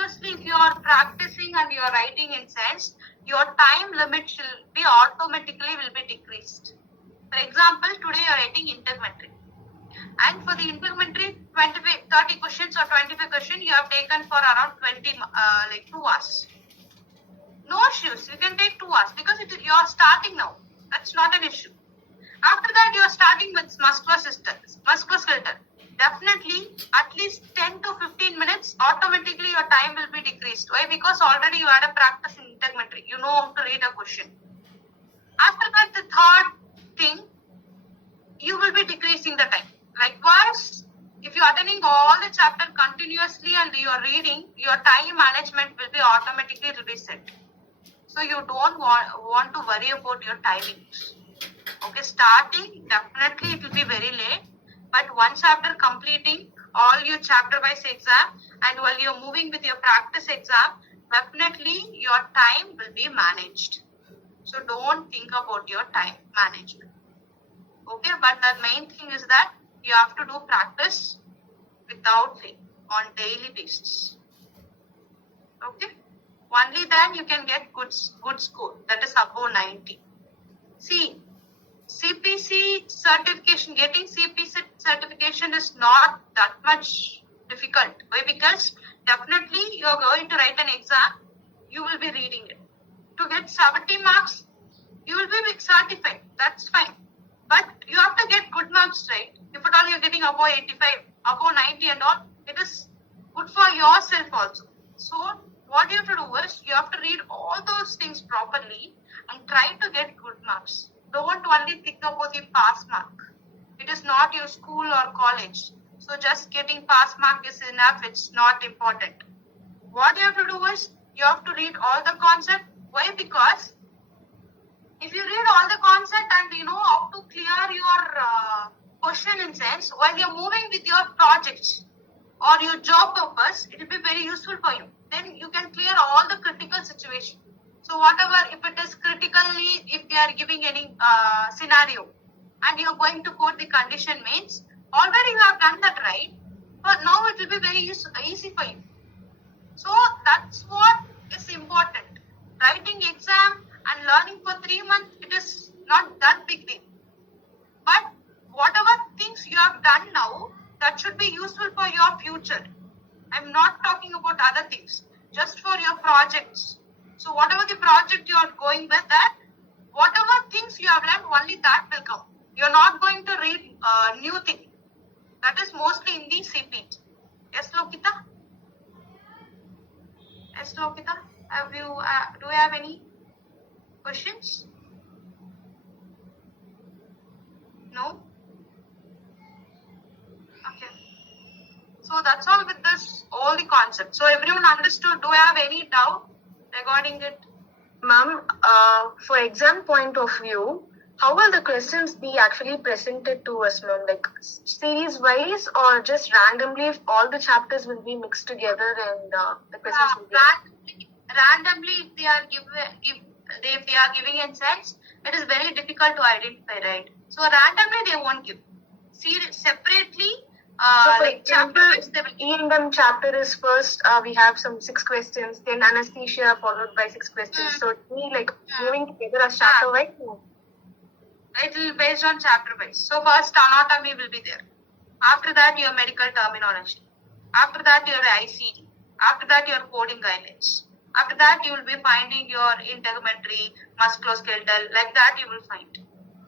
continuously, if you are practicing and you are writing in sense, your time limit will be automatically decreased. For example, today you are writing intermentary. And for the intermentary, 30 questions or 25 questions you have taken for around 2 hours. No issues. You can take 2 hours because you are starting now. That's not an issue. After that, you are starting with musculoskeletal. Definitely, at least 10 to 15 minutes, automatically your time will be decreased. Why? Because already you had a practice in intermentary. You know how to read a question. After that, the third thing, you will be decreasing the time. Likewise, if you are attending all the chapter continuously and you are reading, your time management will be automatically reset. So you don't want to worry about your timings. Okay, starting, definitely it will be very late. But once after completing all your chapter-wise exam and while you're moving with your practice exam, definitely your time will be managed. So don't think about your time management. Okay, but the main thing is that you have to do practice without fail on daily basis. Okay, only then you can get good score, that is above 90. See, CPC certification, getting CPC certification is not that much difficult. Why? Because definitely you are going to write an exam, you will be reading it. To get 70 marks, you will be certified. That's fine. But you have to get good marks, right? If at all you're getting above 85, above 90 and all, it is good for yourself also. So what you have to do is, you have to read all those things properly and try to get good marks. Don't only think about the pass mark. It is not your school or college. So just getting pass mark is enough. It's not important. What you have to do is, you have to read all the concept. Why? Because if you read all the concept and you know how to clear your question in sense, while you're moving with your projects or your job purpose, it will be very useful for you. Then you can clear all the critical situation. So whatever, if it is critically, if they are giving any scenario and you're going to quote the condition means, already you have done that, right? But now it will be very easy for you. So that's what is important. Writing exam and learning for 3 months, it is not that big deal. But whatever things you have done now, that should be useful for your future. I'm not talking about other things, just for your projects. So whatever the project you are going with that, whatever things you have learned, only that will come. You're not going to read new thing. That is mostly in the CPT. Yes, Lokita? Yes, Lokita? Do you have any questions? No? Okay. So that's all with this, all the concepts. So everyone understood. Do I have any doubt regarding it? Ma'am, for exam point of view, how will the questions be actually presented to us, ma'am? Like series wise or just randomly, if all the chapters will be mixed together and the questions will be randomly, if they are giving in sense, it is very difficult to identify, right? So randomly they won't give. See, separately, so like chapter wise, they will give. E&M chapter is first, we have some 6 questions, then anesthesia followed by 6 questions. So we like moving together as chapter wise. It will be based on chapter wise. So first anatomy will be there. After that your medical terminology. After that your ICD. After that your coding guidelines. After that you will be finding your integumentary, musculoskeletal, like that you will find.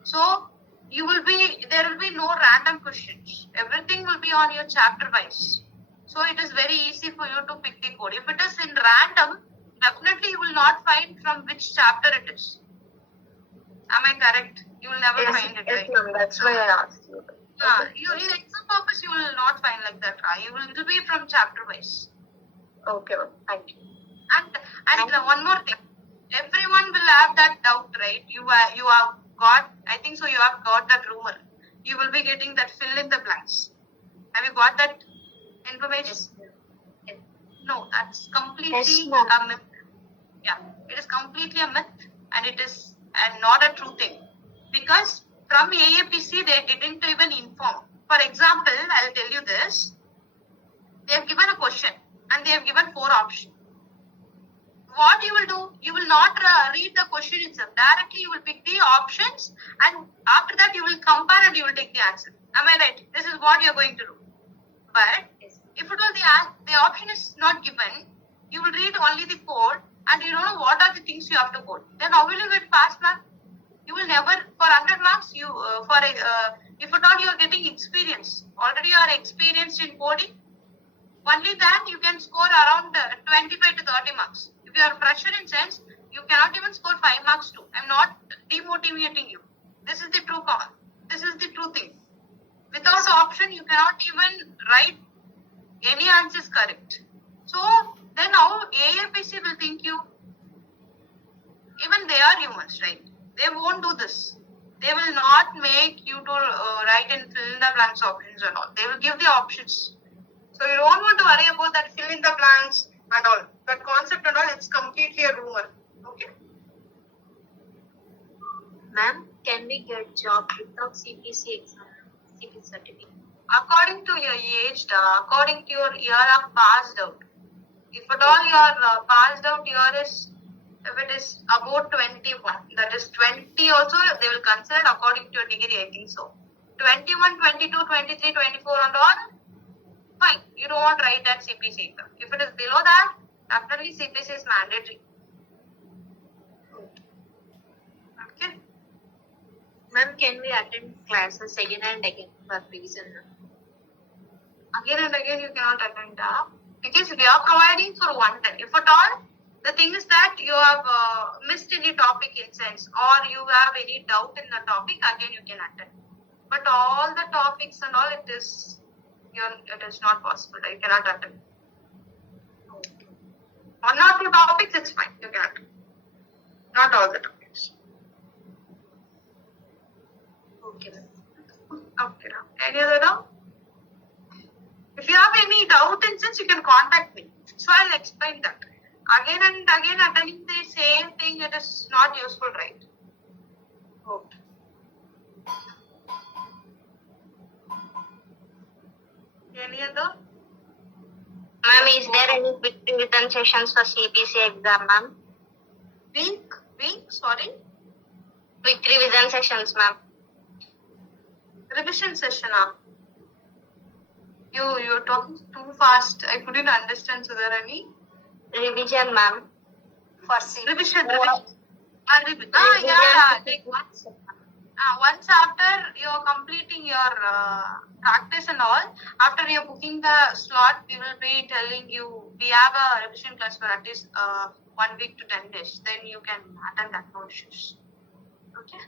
So there will be no random questions. Everything will be on your chapter wise. So it is very easy for you to pick the code. If it is in random, definitely you will not find from which chapter it is. Am I correct? You will never find it, right? Yes, ma'am. That's why I asked you. In exam purpose, you will not find like that. It will be from chapter wise. Okay, ma'am. Thank you. And one more thing. Everyone will have that doubt, right? You have got, I think so, you have got that rumor. You will be getting that fill in the blanks. Have you got that information? Yes. No, that's completely a myth. Yeah, it is completely a myth and it is not a true thing. Because from AAPC, they didn't even inform. For example, I'll tell you this. They have given a question and they have given 4 options. What you will do? You will not read the question itself. Directly you will pick the options, and after that you will compare and you will take the answer. Am I right? This is what you are going to do. But if it was the option is not given, you will read only the code and you don't know what are the things you have to code. Then how will you get pass mark? You will never, for 100 marks, you if at all you are getting experience, already you are experienced in coding, only then you can score around 25 to 30 marks. If you are fresher in science, you cannot even score 5 marks too. I'm not demotivating you. This is the true call. This is the true thing. Without option, you cannot even write any answers correct. So then how AAPC will think you? Even they are humans, right? They won't do this. They will not make you to write and fill in the blanks options and all. They will give the options. So you don't want to worry about that fill in the blanks and all. That concept and all, it's completely a rumor. Okay? Ma'am, can we get job without CPC exam, CPC certificate? According to your age, according to your year of passed out. If at all your passed out year is, if it is about 21, that is 20 also, they will consider according to your degree, I think so. 21, 22, 23, 24 and all, fine. You don't want to write that CPC exam. If it is below that, definitely CPC is mandatory. Okay. Ma'am, can we attend classes again and again for revision? Again and again you cannot attend because we are providing for one time. If at all, the thing is that you have missed any topic in sense or you have any doubt in the topic, again you can attend. But all the topics and all, it is not possible. You cannot attend. One or two topics, it's fine. You can attend. Not all the topics. Okay. Okay. Any other doubt? If you have any doubt in sense, you can contact me. So I'll explain that. Again and again attending the same thing, it is not useful, right? Okay. Any other? Ma'am, is there any quick revision sessions for CPC exam, ma'am? Sorry? Quick revision sessions, ma'am. Revision session, You're talking too fast. I couldn't understand, Sudharani. Revision, ma'am. For CPC. Revision. Revision. Yeah. Like once after you're completing your practice and all, after you're booking the slot, we will be telling you, we have a revision class for at least 1 week to 10 days. Then you can attend that, no issues. Okay?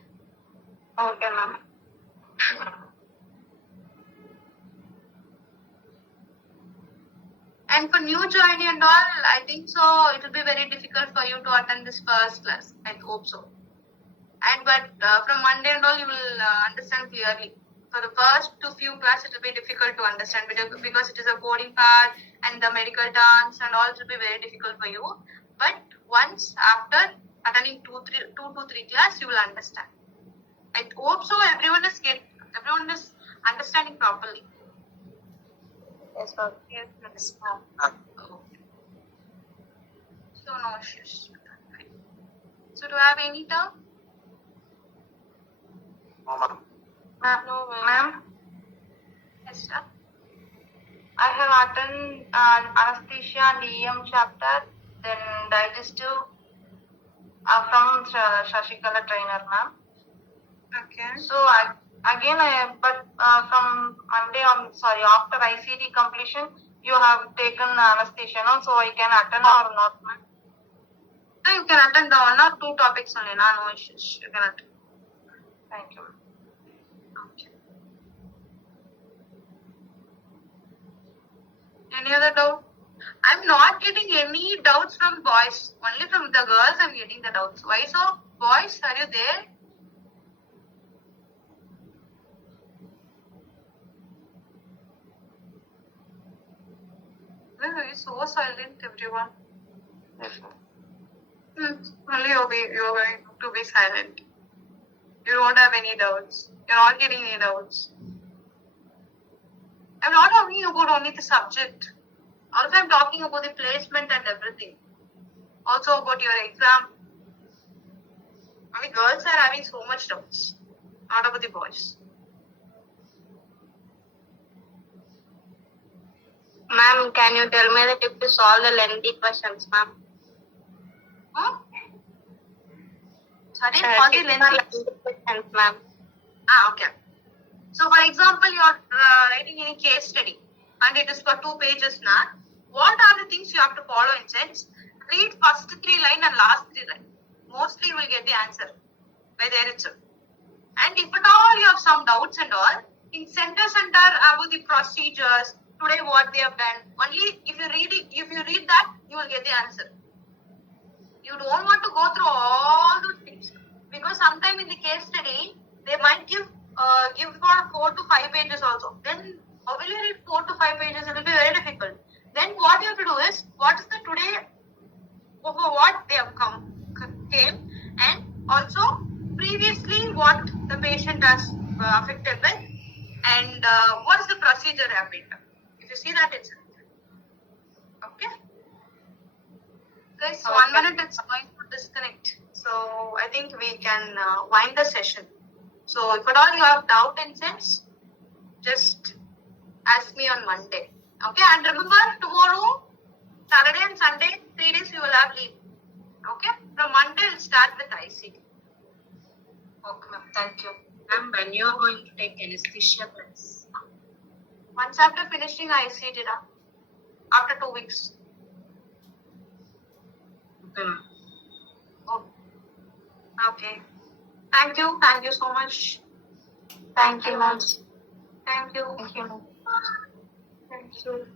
Okay, ma'am. And for new joinee and all, I think so it will be very difficult for you to attend this first class. I hope so. But from Monday and all, you will understand clearly. For the first few classes, it will be difficult to understand because it is a coding part and the medical terms and all, it will be very difficult for you. But once after attending 2 to 3 class, you will understand. I hope so. Everyone is understanding properly. Yes, ma'am. Yes, ma'am. So no issues. So do you have any doubt? No, ma'am. No, ma'am. Yes, sir. I have attended anesthesia and EM chapter, then digestive from Shashikala trainer, ma'am. Okay. So from Monday after ICT completion, you have taken anesthesia, no? So I can attend or not, ma'am? No, you can attend the 1 or 2 topics only, no issues. You can attend. Thank you. Okay. Any other doubt? I'm not getting any doubts from boys. Only from the girls I'm getting the doubts. Why so? Boys, are you there? Why are you so silent, everyone? Yes, ma'am. Only you're going to be silent. You don't have any doubts. You're not getting any doubts. I'm not talking about only the subject. Also, I'm talking about the placement and everything. Also about your exam. I mean, girls are having so much doubts, not about the boys. Ma'am, can you tell me the tip to solve the lengthy questions, ma'am? Hmm? Sorry, all the lengthy questions, ma'am. Okay. So, for example, you are writing any case study and it is for 2 pages now. What are the things you have to follow in sense? Read first 3 line and last 3 line. Mostly you will get the answer by there itself. And if at all you have some doubts and all, in center about the procedures, today what they have done, only if you read that, you will get the answer. You don't want to go through all those things because sometime in the case study they might give for 4 to 5 pages also. Then how will you read 4 to 5 pages? It will be very difficult. Then what you have to do is what is the today over what they have came and also previously what the patient has affected with and what is the procedure they have been done. If you see that it's okay. Guys, 1 minute it's going to disconnect. So I think we can wind the session. So if at all you have doubt in sense, just ask me on Monday. Okay, and remember tomorrow, Saturday and Sunday, 3 days you will have leave. Okay, from Monday we'll start with ICT. Okay, ma'am. Thank you. Ma'am, when you are going to take anesthesia class? Once after finishing ICT, after 2 weeks. Okay, ma'am. Oh. Okay. Thank you. Thank you so much. Thank you, ma'am. Thank you. Thank you, ma'am. Thank you.